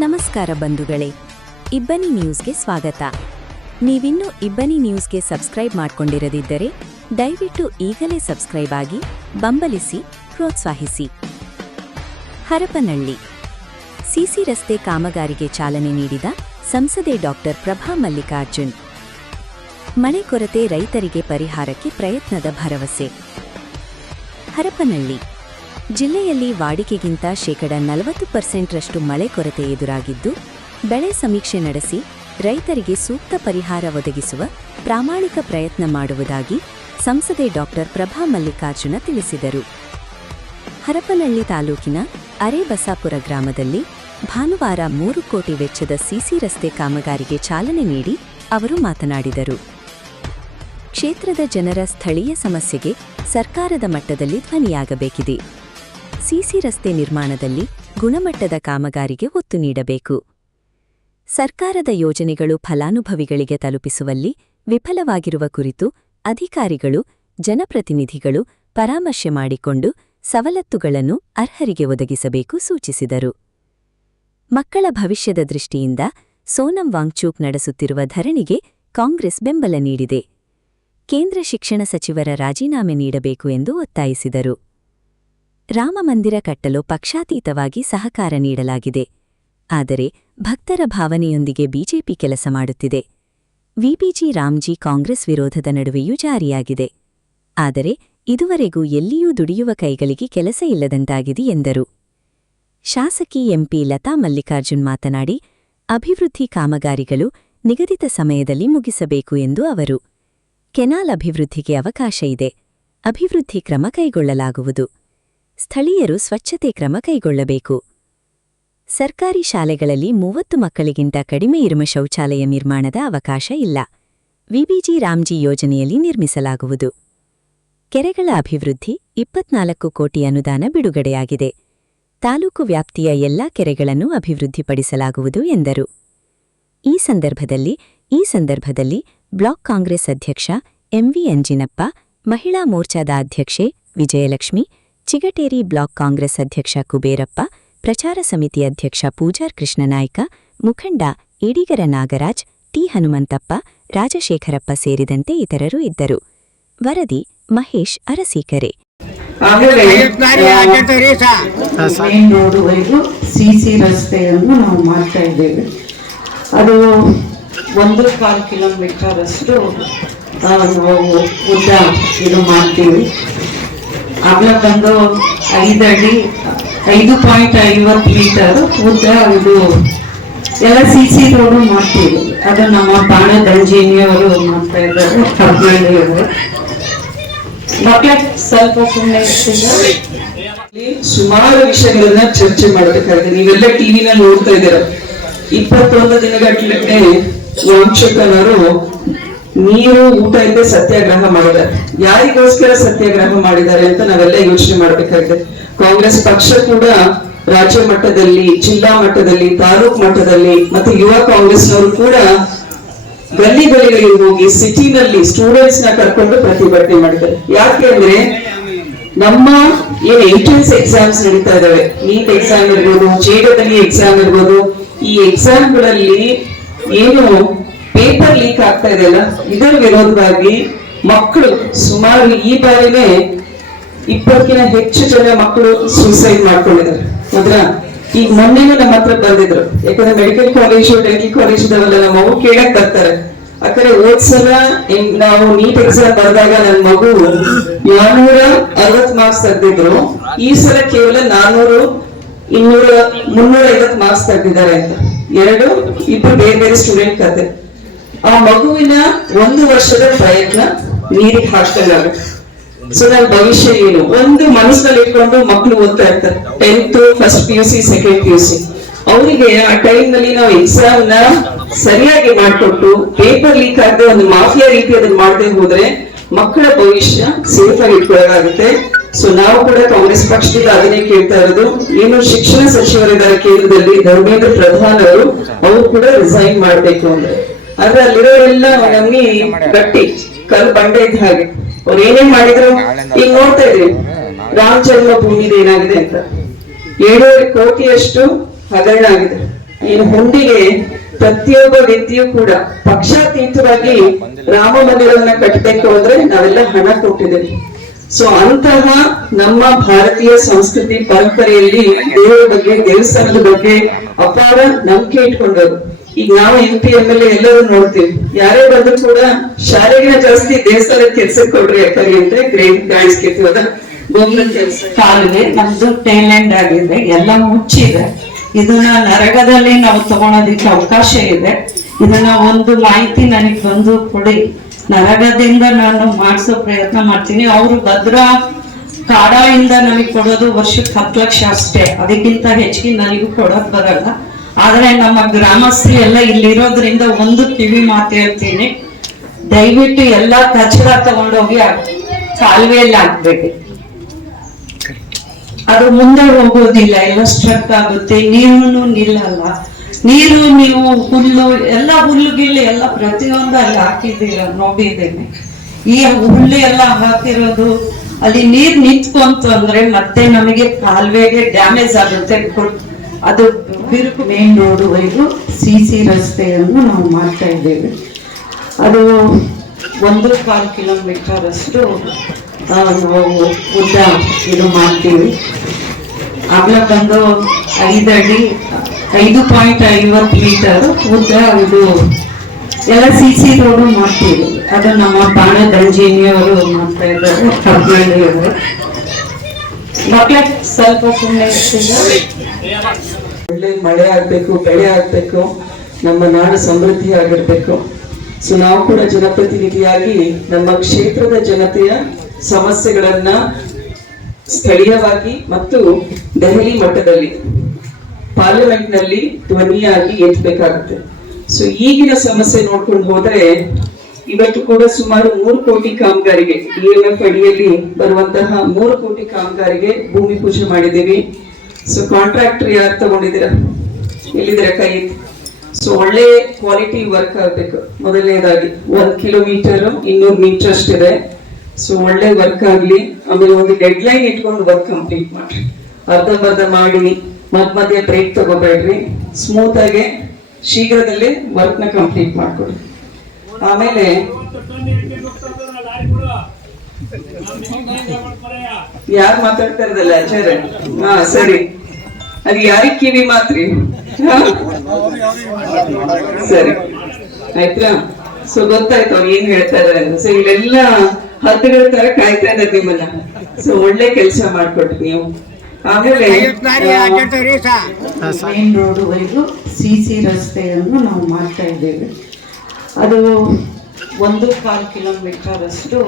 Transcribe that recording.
ನಮಸ್ಕಾರ ಬಂಧುಗಳೇ, ಇಬ್ಬನಿ ನ್ಯೂಸ್ಗೆ ಸ್ವಾಗತ. ನೀವಿನ್ನೂ ಇಬ್ಬನಿ ನ್ಯೂಸ್ಗೆ ಸಬ್ಸ್ಕ್ರೈಬ್ ಮಾಡ್ಕೊಂಡಿರದಿದ್ದರೆ ದಯವಿಟ್ಟು ಈಗಲೇ ಸಬ್ಸ್ಕ್ರೈಬ್ ಆಗಿ ಬೆಂಬಲಿಸಿ, ಪ್ರೋತ್ಸಾಹಿಸಿ. ಹರಪನಹಳ್ಳಿ ಸಿಸಿ ರಸ್ತೆ ಕಾಮಗಾರಿಗೆ ಚಾಲನೆ ನೀಡಿದ ಸಂಸದೆ ಡಾಕ್ಟರ್ ಪ್ರಭಾ ಮಲ್ಲಿಕಾರ್ಜುನ್. ಮಳೆ ಕೊರತೆ ರೈತರಿಗೆ ಪರಿಹಾರಕ್ಕೆ ಪ್ರಯತ್ನದ ಭರವಸೆ. ಹರಪನಹಳ್ಳಿ ಜಿಲ್ಲೆಯಲ್ಲಿ ವಾಡಿಕೆಗಿಂತ ಶೇಕಡ 40% ಮಳೆ ಕೊರತೆ ಎದುರಾಗಿದ್ದು, ಬೆಳೆ ಸಮೀಕ್ಷೆ ನಡೆಸಿ ರೈತರಿಗೆ ಸೂಕ್ತ ಪರಿಹಾರ ಒದಗಿಸುವ ಪ್ರಾಮಾಣಿಕ ಪ್ರಯತ್ನ ಮಾಡುವುದಾಗಿ ಸಂಸದೆ ಡಾಕ್ಟರ್ ಪ್ರಭಾ ಮಲ್ಲಿಕಾರ್ಜುನ ತಿಳಿಸಿದರು. ಹರಪನಹಳ್ಳಿ ತಾಲೂಕಿನ ಅರೇಬಸಾಪುರ ಗ್ರಾಮದಲ್ಲಿ ಭಾನುವಾರ 3 ಕೋಟಿ ವೆಚ್ಚದ ಸಿಸಿ ರಸ್ತೆ ಕಾಮಗಾರಿಗೆ ಚಾಲನೆ ನೀಡಿ ಅವರು ಮಾತನಾಡಿದರು. ಕ್ಷೇತ್ರದ ಜನರ ಸ್ಥಳೀಯ ಸಮಸ್ಯೆಗೆ ಸರ್ಕಾರದ ಮಟ್ಟದಲ್ಲಿ ಧ್ವನಿಯಾಗಬೇಕಿದೆ. ಸಿಸಿ ರಸ್ತೆ ನಿರ್ಮಾಣದಲ್ಲಿ ಗುಣಮಟ್ಟದ ಕಾಮಗಾರಿಗೆ ಒತ್ತು ನೀಡಬೇಕು. ಸರ್ಕಾರದ ಯೋಜನೆಗಳು ಫಲಾನುಭವಿಗಳಿಗೆ ತಲುಪಿಸುವಲ್ಲಿ ವಿಫಲವಾಗಿರುವ ಕುರಿತು ಅಧಿಕಾರಿಗಳು, ಜನಪ್ರತಿನಿಧಿಗಳು ಪರಾಮರ್ಶೆ ಮಾಡಿಕೊಂಡು ಸವಲತ್ತುಗಳನ್ನು ಅರ್ಹರಿಗೆ ಒದಗಿಸಬೇಕು ಸೂಚಿಸಿದರು. ಮಕ್ಕಳ ಭವಿಷ್ಯದ ದೃಷ್ಟಿಯಿಂದ ಸೋನಂ ವಾಂಗ್ಚುಕ್ ನಡೆಸುತ್ತಿರುವ ಧರಣಿಗೆ ಕಾಂಗ್ರೆಸ್ ಬೆಂಬಲ ನೀಡಿದೆ. ಕೇಂದ್ರ ಶಿಕ್ಷಣ ಸಚಿವರ ರಾಜೀನಾಮೆ ನೀಡಬೇಕು ಎಂದು ಒತ್ತಾಯಿಸಿದರು. ರಾಮಮಂದಿರ ಕಟ್ಟಲು ಪಕ್ಷಾತೀತವಾಗಿ ಸಹಕಾರ ನೀಡಲಾಗಿದೆ. ಆದರೆ ಭಕ್ತರ ಭಾವನೆಯೊಂದಿಗೆ ಬಿಜೆಪಿ ಕೆಲಸ ಮಾಡುತ್ತಿದೆ. ವಿಬಿಜಿ ರಾಮ್ಜಿ ಕಾಂಗ್ರೆಸ್ ವಿರೋಧದ ನಡುವೆಯೂ ಜಾರಿಯಾಗಿದೆ. ಆದರೆ ಇದುವರೆಗೂ ಎಲ್ಲಿಯೂ ದುಡಿಯುವ ಕೈಗಳಿಗೆ ಕೆಲಸ ಇಲ್ಲದಂತಾಗಿದೆ ಎಂದರು. ಶಾಸಕಿ ಎಂಪಿ ಲತಾ ಮಲ್ಲಿಕಾರ್ಜುನ್ ಮಾತನಾಡಿ, ಅಭಿವೃದ್ಧಿ ಕಾಮಗಾರಿಗಳು ನಿಗದಿತ ಸಮಯದಲ್ಲಿ ಮುಗಿಸಬೇಕು ಎಂದು ಅವರು. ಕೆನಾಲ್ ಅಭಿವೃದ್ಧಿಗೆ ಅವಕಾಶ ಇದೆ. ಅಭಿವೃದ್ಧಿ ಕ್ರಮ ಕೈಗೊಳ್ಳಲಾಗುವುದು. ಸ್ಥಳೀಯರು ಸ್ವಚ್ಛತೆ ಕ್ರಮ ಕೈಗೊಳ್ಳಬೇಕು. ಸರ್ಕಾರಿ ಶಾಲೆಗಳಲ್ಲಿ 30 ಮಕ್ಕಳಿಗಿಂತ ಕಡಿಮೆ ಇರುವ ಶೌಚಾಲಯ ನಿರ್ಮಾಣದ ಅವಕಾಶ ಇಲ್ಲ. ವಿಬಿಜಿ ರಾಮ್ಜಿ ಯೋಜನೆಯಲ್ಲಿ ನಿರ್ಮಿಸಲಾಗುವುದು. ಕೆರೆಗಳ ಅಭಿವೃದ್ಧಿ 24 ಕೋಟಿ ಅನುದಾನ ಬಿಡುಗಡೆಯಾಗಿದೆ. ತಾಲೂಕು ವ್ಯಾಪ್ತಿಯ ಎಲ್ಲಾ ಕೆರೆಗಳನ್ನು ಅಭಿವೃದ್ಧಿಪಡಿಸಲಾಗುವುದು ಎಂದರು. ಈ ಸಂದರ್ಭದಲ್ಲಿ ಬ್ಲಾಕ್ ಕಾಂಗ್ರೆಸ್ ಅಧ್ಯಕ್ಷ ಎಂವಿ ಅಂಜಿನಪ್ಪ, ಮಹಿಳಾ ಮೋರ್ಚಾದ ಅಧ್ಯಕ್ಷೆ ವಿಜಯಲಕ್ಷ್ಮಿ, ಚಿಗಟೇರಿ ಬ್ಲಾಕ್ ಕಾಂಗ್ರೆಸ್ ಅಧ್ಯಕ್ಷ ಕುಬೇರಪ್ಪ, ಪ್ರಚಾರ ಸಮಿತಿ ಅಧ್ಯಕ್ಷ ಪೂಜಾರ್ ಕೃಷ್ಣನಾಯ್ಕ, ಮುಖಂಡ ಈಡಿಗರ ನಾಗರಾಜ್, ಟಿ ಹನುಮಂತಪ್ಪ, ರಾಜಶೇಖರಪ್ಪ ಸೇರಿದಂತೆ ಇತರರು ಇದ್ದರು. ವರದಿ ಮಹೇಶ್ ಅರಸೀಕೆರೆ. ಸಿಸಿ ರಸ್ತೆಯನ್ನು ನಾವು ಮಾಡ್ತಾ ಇದ್ದೇವೆ. ಅದು 1.25 ಕಿಲೋಮೀಟರ್ ಅಷ್ಟು ನಾವು ಉದ್ದ ಇದು ಮಾಡ್ತೀವಿ. ಅಗಲ ಬಂದು 5 ಅಡಿ 5.50 ಮೀಟರ್ ಉದ್ದ ಇದು ಎಲ್ಲ ಸಿಸಿ ರೋಡು ಮಾಡ್ತೀವಿ. ಅದು ನಮ್ಮ ಬಾಣ ದಂಜಿನಿಯವರು ಮಾಡ್ತಾ ಇದ್ದಾರೆ. ಹರಪನಹಳ್ಳಿಯವರು ಮಕ್ಕಳ ಸ್ವಲ್ಪ ಸುಮ್ಮನೆ ಸುಮಾರು ವಿಷಯಗಳನ್ನ ಚರ್ಚೆ ಮಾಡಬೇಕಾಗಿದೆ. ನೀವೆಲ್ಲ ಟಿವಿನಲ್ಲಿ ನೋಡ್ತಾ ಇದ್ದೀರ. 21 ದಿನಗಟ್ಟಲೆ ವಾಂಗ್ಚುಕನವರು ನೀರು ಊಟ ಇಲ್ಲದೆ ಸತ್ಯಾಗ್ರಹ ಮಾಡಿದ್ದಾರೆ. ಯಾರಿಗೋಸ್ಕರ ಸತ್ಯಾಗ್ರಹ ಮಾಡಿದ್ದಾರೆ ಅಂತ ನಾವೆಲ್ಲ ಯೋಚನೆ ಮಾಡಬೇಕಾಗಿದೆ. ಕಾಂಗ್ರೆಸ್ ಪಕ್ಷ ಕೂಡ ರಾಜ್ಯ ಮಟ್ಟದಲ್ಲಿ, ಜಿಲ್ಲಾ ಮಟ್ಟದಲ್ಲಿ, ತಾಲೂಕು ಮಟ್ಟದಲ್ಲಿ ಮತ್ತೆ ಯುವ ಕಾಂಗ್ರೆಸ್ನವರು ಕೂಡ ಗಲ್ಲಿಗಳಿಗೆ ಹೋಗಿ ಸಿಟಿನಲ್ಲಿ ಸ್ಟೂಡೆಂಟ್ಸ್ ನ ಕರ್ಕೊಂಡು ಪ್ರತಿಭಟನೆ ಮಾಡಿದ್ದಾರೆ. ಯಾಕೆಂದ್ರೆ ನಮ್ಮ ಏನ್ ಎಂಟ್ರೆನ್ಸ್ ಎಕ್ಸಾಮ್ಸ್ ನಡೀತಾ ಇದಾವೆ, ನೀಟ್ ಎಕ್ಸಾಮ್ ಇರ್ಬೋದು, ಜೆಡಬ್ಲ್ಯೂ ಎಕ್ಸಾಮ್ ಇರ್ಬೋದು, ಈ ಎಕ್ಸಾಮ್ಗಳಲ್ಲಿ ಏನು ಪೇಪರ್ ಲೀಕ್ ಆಗ್ತಾ ಇದೆಯಲ್ಲ, ಇದರ ವಿರೋಧವಾಗಿ ಮಕ್ಕಳು ಸುಮಾರು ಈ ಬಾರಿನೇ 20ಕ್ಕಿಂತ ಹೆಚ್ಚು ಜನ ಮಕ್ಕಳು ಸೂಸೈಡ್ ಮಾಡ್ಕೊಂಡಿದ್ದಾರೆ. ಹೌದ್ರಾ? ಈಗ ಮೊನ್ನೆನೂ ನಮ್ಮ ಹತ್ರ ಬಂದಿದ್ರು. ಯಾಕಂದ್ರೆ ಮೆಡಿಕಲ್ ಕಾಲೇಜು, ಡೆಂಟಲ್ ಕಾಲೇಜ್ ಇದಾವಲ್ಲ, ನಮ್ಮವು ಕೇಳಕ್ ಬರ್ತಾರೆ. ಯಾಕಂದ್ರೆ ಹೋದ್ಸಲ ನಾವು ನೀಟ್ ಎಕ್ಸಾಮ್ ಬರೆದಾಗ ನನ್ನ ಮಗು 460 ಮಾರ್ಕ್ಸ್ ತೆಗೆದಿದ್ರು. ಈ ಸಲ ಕೇವಲ 400, 200, 350 ಮಾರ್ಕ್ಸ್ ತೆಗೆದಿದ್ದಾರೆ ಅಂತ. ಇಬ್ರು ಬೇರೆ ಬೇರೆ ಸ್ಟೂಡೆಂಟ್ ಕತೆ. ಆ ಮಗುವಿನ 1 ವರ್ಷದ ಪ್ರಯತ್ನ ನೀರಿಗೆ ಹಾಕ್ದಂಗಾಗುತ್ತೆ. ಸೊ ನನ್ನ ಭವಿಷ್ಯ ಏನು ಒಂದು ಮನಸ್ಸಿನಲ್ಲಿ ಇಟ್ಕೊಂಡು ಮಕ್ಕಳು ಓದ್ತಾ ಇರ್ತಾರೆ. 10th, first PUC, second PUC. ಅವರಿಗೆ ಆ ಟೈಮ್ ನಲ್ಲಿ ನಾವು ಎಕ್ಸಾಮ್ ನ ಸರಿಯಾಗಿ ಮಾಡಿಕೊಟ್ಟು ಪೇಪರ್ ಲೀಕ್ ಆಗದೆ ಒಂದು ಮಾಫಿಯಾ ರೀತಿ ಅದನ್ನ ಮಾಡದೆ ಹೋದ್ರೆ ಮಕ್ಕಳ ಭವಿಷ್ಯ ಸೇಫ್ ಆಗಿ ಇಟ್ಕೊಳ್ಳೋದಾಗುತ್ತೆ. ಸೊ ನಾವು ಕೂಡ ಕಾಂಗ್ರೆಸ್ ಪಕ್ಷದಿಂದ ಅದನ್ನೇ ಕೇಳ್ತಾ ಇರೋದು. ಏನು ಶಿಕ್ಷಣ ಸಚಿವರಿದ್ದಾರೆ ಕೇಂದ್ರದಲ್ಲಿ, ಧರ್ಮೇಂದ್ರ ಪ್ರಧಾನ್ ಅವರು ಕೂಡ ರಿಸೈನ್ ಮಾಡ್ಬೇಕು ಅಂದ್ರೆ. ಆದ್ರೆ ಅಲ್ಲಿರೋರೆಲ್ಲ ನಮ್ಗೆ ಗಟ್ಟಿ ಕಲ್ಲು ಬಂಡೆ ಇದ್ದ ಹಾಗೆ. ಅವ್ರು ಏನೇನ್ ಮಾಡಿದ್ರು ಈಗ ನೋಡ್ತಾ ಇದ್ರಿ. ರಾಮ ಜನ್ಮಭೂಮಿದು ಏನಾಗಿದೆ ಅಂತ 7.5 ಕೋಟಿಯಷ್ಟು ಹಗರಣ ಆಗಿದೆ. ಈ ಹುಂಡಿಗೆ ಪ್ರತಿಯೊಬ್ಬ ವ್ಯಕ್ತಿಯೂ ಕೂಡ ಪಕ್ಷಾತೀತವಾಗಿ ರಾಮ ಮಂದಿರವನ್ನ ಕಟ್ಟಬೇಕು ಅಂದ್ರೆ ನಾವೆಲ್ಲ ಹಣ ಕೊಟ್ಟಿದ್ದೇವೆ. ಸೊ ಅಂತಹ ನಮ್ಮ ಭಾರತೀಯ ಸಂಸ್ಕೃತಿ ಪರಂಪರೆಯಲ್ಲಿ ದೇವರ ಬಗ್ಗೆ, ದೇವಸ್ಥಾನದ ಬಗ್ಗೆ ಅಪಾರ ನಂಬಿಕೆ ಇಟ್ಕೊಂಡವರು. ಈಗ ನಾವು MP MLA ಎಲ್ಲರೂ ನೋಡ್ತೀವಿ, ಯಾರೇ ಬಂದ್ರು ಕೂಡ ಶಾಲೆಗಿನ ಜಾಸ್ತಿ ದೇವಸ್ಥಾನದ ಕೆಲ್ಸಕ್ಕೆ ಕೊಡ್ರಿ ಯಾಕಂದ್ರೆ ಅಂತ ಗ್ರೇಟ್ ಡ್ಯಾನ್ಸ್ ಕೆತ್ತುವಾಗ ಗೋಮನ ಕೆಲಸ. ಕಾಲುವೆ ನಮ್ದು ಟೈಲ್ಯಾಂಡ್ ಆಗಿದೆ, ಎಲ್ಲ ಮುಚ್ಚಿದೆ. ಇದನ್ನ ನರಗದಲ್ಲಿ ನಾವು ತಗೊಳೋದಿಕ್ಕೆ ಅವಕಾಶ ಇದೆ. ಇದನ್ನ ಒಂದು ಮಾಹಿತಿ ನನಗೆ ಬಂದು ಕೊಡಿ, ನರಗದಿಂದ ನಾನು ಮಾಡಿಸೋ ಪ್ರಯತ್ನ ಮಾಡ್ತೀನಿ. ಅವರು ಭದ್ರಾ ಕಾಡಾಯಿಂದ ನನಗೆ ಕೊಡೋದು ವರ್ಷಕ್ಕೆ 10 ಲಕ್ಷ ಅಷ್ಟೇ, ಅದಕ್ಕಿಂತ ಹೆಚ್ಚಿಗೆ ನನಗೂ ಕೊಡೋಕ್ ಬರಲ್ಲ. ಆದ್ರೆ ನಮ್ಮ ಗ್ರಾಮಸ್ಥರು ಎಲ್ಲ ಇಲ್ಲಿರೋದ್ರಿಂದ ಒಂದು ಕಿವಿ ಮಾತು ಹೇಳ್ತೀನಿ, ದಯವಿಟ್ಟು ಎಲ್ಲಾ ಕಚರ ತಗೊಂಡೋಗಿ ಕಾಲುವೆಯಲ್ಲಿ ಹಾಕ್ಬೇಡಿ. ಅದು ಮುಂದೆ ಹೋಗೋದಿಲ್ಲ, ಎಲ್ಲ ಸ್ಟ್ರಕ್ ಆಗುತ್ತೆ, ನೀರು ನಿಲ್ಲಲ್ಲ. ನೀರು ನೀವು ಹುಲ್ಲು ಎಲ್ಲ ಹುಲ್ಲುಗಿಲ್ಲು ಎಲ್ಲ ಪ್ರತಿಯೊಂದು ಅಲ್ಲಿ ಹಾಕಿದ್ದೀರ ನೋಡಿದ್ದೇನೆ. ಈ ಹುಲ್ಲು ಎಲ್ಲ ಹಾಕಿರೋದು ಅಲ್ಲಿ ನೀರ್ ನಿಂತ್ಕೊಂತು ಅಂದ್ರೆ ಮತ್ತೆ ನಮಗೆ ಕಾಲುವೆಗೆ ಡ್ಯಾಮೇಜ್ ಆಗುತ್ತೆ. ಅದು ಬಿರುಕು ಮೇನ್ ರೋಡ್ವರೆಗೂ CC ರಸ್ತೆಯನ್ನು ನಾವು ಮಾಡ್ತಾ ಇದ್ದೇವೆ. ಅದು 1.25 ಕಿಲೋಮೀಟರ್ ಅಷ್ಟು ನಾವು ಉದ್ದ ಇದು ಮಾಡ್ತೀವಿ. ಅಗಲ ಬಂದು 5 ಅಡಿ 5.50 ಮೀಟರ್ ಉದ್ದ ಇದು ಎಲ್ಲ CC ರೋಡು ಮಾಡ್ತೀವಿ. ಅದು ನಮ್ಮ ಬಾಣದ ಇಂಜಿನಿಯರು ಮಾಡ್ತಾ ಇದ್ದಾರೆ, ಕಬ್ಬಳ್ಳಿಯವರು. ಮಕ್ಕಳ ಸ್ವಲ್ಪ ಸುಮ್ಮನೆ ಒಳ್ಳೆ ಮಳೆ ಆಗ್ಬೇಕು, ಬೆಳೆ ಆಗ್ಬೇಕು, ನಮ್ಮ ನಾಡು ಸಮೃದ್ಧಿ ಆಗಿರ್ಬೇಕು. ಸೊ ನಾವು ಕೂಡ ಜನಪ್ರತಿನಿಧಿಯಾಗಿ ನಮ್ಮ ಕ್ಷೇತ್ರದ ಜನತೆಯ ಸಮಸ್ಯೆಗಳನ್ನ ಸ್ಥಳೀಯವಾಗಿ ಮತ್ತು ದೆಹಲಿ ಮಟ್ಟದಲ್ಲಿ ಪಾರ್ಲಿಮೆಂಟ್ ನಲ್ಲಿ ಧ್ವನಿಯಾಗಿ ಎತ್ತಬೇಕಾಗುತ್ತೆ. ಸೊ ಈಗಿನ ಸಮಸ್ಯೆ ನೋಡ್ಕೊಂಡು ಹೋದ್ರೆ ಇವತ್ತು ಕೂಡ ಸುಮಾರು 3 ಕೋಟಿ ಕಾಮಗಾರಿಗೆ DMF ಅಡಿಯಲ್ಲಿ ಬರುವಂತಹ 3 ಕೋಟಿ ಕಾಮಗಾರಿಗೆ ಭೂಮಿ ಪೂಜೆ ಮಾಡಿದ್ದೀವಿ. ಸೊ ಕಾಂಟ್ರಾಕ್ಟರ್ ಯಾರು ತಗೊಂಡಿದ್ದೀರಾ, ಎಲ್ಲಿದ್ದೀರಾ ಕೈ? ಸೊ ಒಳ್ಳೆ ಕ್ವಾಲಿಟಿ ವರ್ಕ್ ಆಗ್ಬೇಕು. ಮೊದಲನೇದಾಗಿ 1 ಕಿಲೋಮೀಟರ್ 200 ಮೀಟರ್ ಅಷ್ಟಿದೆ. ಸೊ ಒಳ್ಳೆ ವರ್ಕ್ ಆಗ್ಲಿ. ಆಮೇಲೆ ಒಂದು ಡೆಡ್ ಲೈನ್ ಇಟ್ಕೊಂಡು ವರ್ಕ್ ಕಂಪ್ಲೀಟ್ ಮಾಡ್ರಿ. ಅರ್ಧಂಬರ್ಧ ಮಾಡಿ ಮಧ್ಯ ಬ್ರೇಕ್ ತಗೋಬೇಡ್ರಿ. ಸ್ಮೂತ್ ಆಗಿ ಶೀಘ್ರದಲ್ಲೇ ವರ್ಕ್ ನ ಕಂಪ್ಲೀಟ್ ಮಾಡ್ಕೊಡಿ. ಆಮೇಲೆ ಯಾರು ಮಾತಾಡ್ತಾ ಇರೋದಲ್ಲ ಆಚಾರ್ಯ? ಹಾ ಸರಿ, ಅದು ಯಾರಿಗೆ ಕಿವಿ ಮಾತ್ರಿ? ಸರಿ ಆಯ್ತಾ? ಸೊ ಗೊತ್ತಾಯ್ತು ಅವ್ರು ಏನ್ ಹೇಳ್ತಾ ಇದಾರೆ ಅಂತ. ಸೊ ಇಲ್ಲೆಲ್ಲ ಹದ್ದುಗಳ ತರ ಕಾಯ್ತಾ ಇದ್ದಾರೆ ನಿಮ್ಮನ್ನ. ಸೊ ಒಳ್ಳೆ ಕೆಲಸ ಮಾಡ್ಕೊಟ್ರಿ ನೀವು. ಆಮೇಲೆ ಮೇನ್ ರೋಡ್ವರೆಗೂ CC ರಸ್ತೆಯನ್ನು ನಾವು ಮಾಡ್ತಾ ಇದ್ದೇವೆ. ಅದು 1.25 ಕಿಲೋಮೀಟರ್ ಅಷ್ಟು